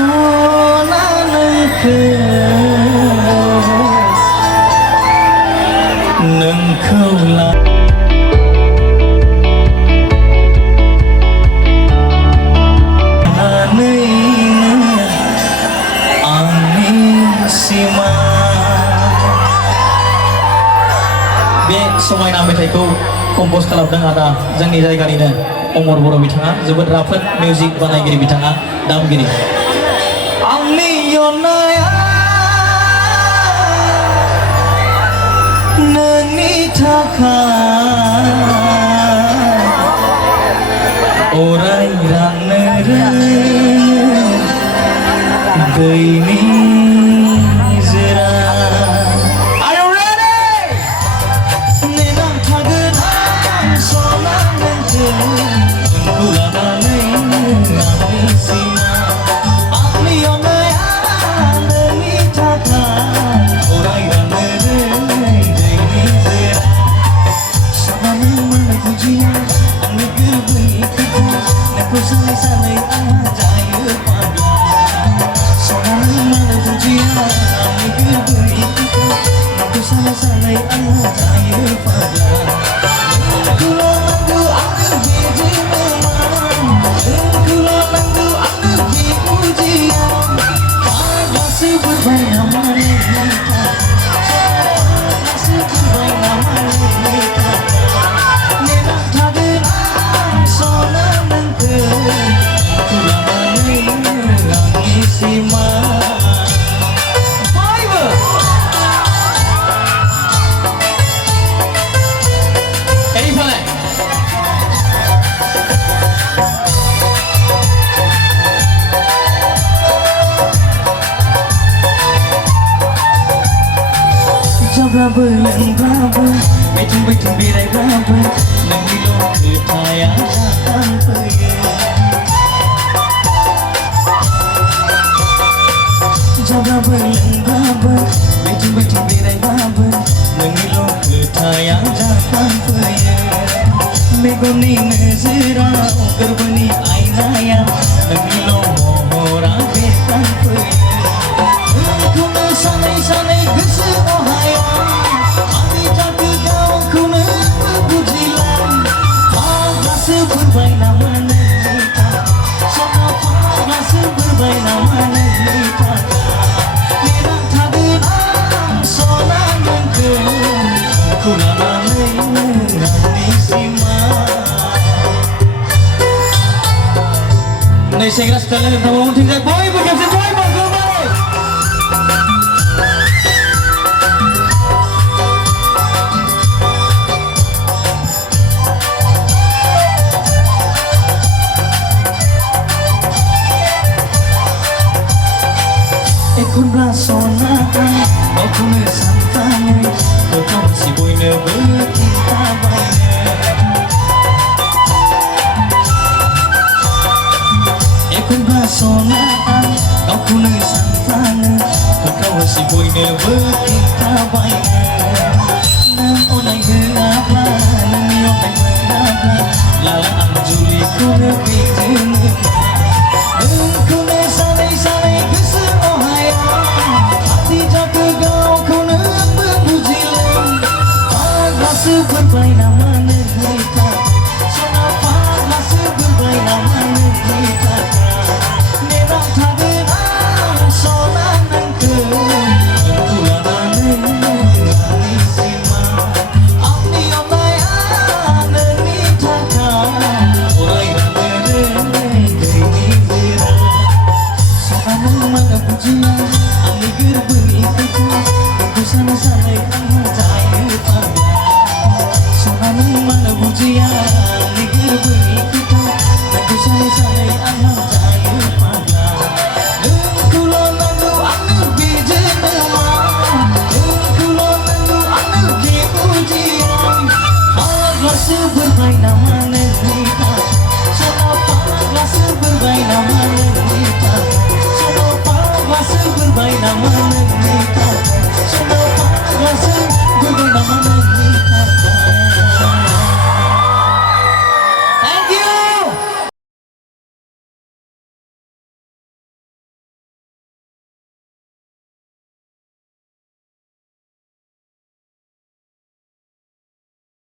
sona nengke nengkaulah समायना मेथाइखौ कम्प'ज खालामदों आदा जोंनि जायगानिनो अमर बर' बिथाङा जोबोद राफोद मिउजिक बानायगिरि बिथाङा दामगिरि आंनि अननाया नोंनि थाखाय अराय राननो रोङो दैनि Berapa yang berapa, macam-macam birai berapa, nanti lo ketaya akan pergi. Berapa yang berapa, macam-macam birai berapa, nanti lo ketaya akan pergi. Megoni nazira, gerbani ainaya, nanti lo mohora akan pergi. Kuna sanai-sanai gesu Nih saya kira sekalian kita mau tinggal boy begitu boy bagaimana? Ekor belasona, aku nesantanya, kau si boy nebekinta banyak. Sonaan, kau kuna santana, kau si boy nebekinta banyak. Nam onai berapa, nami onai berapa, lala anjuli kuna bikin. Kuna sanai-sanai kesu ohaya, hati jaga kau kuna berbujilan. Rasa berbaik nama negeri, sonapa rasa berbaik nama negeri. Berbaik nama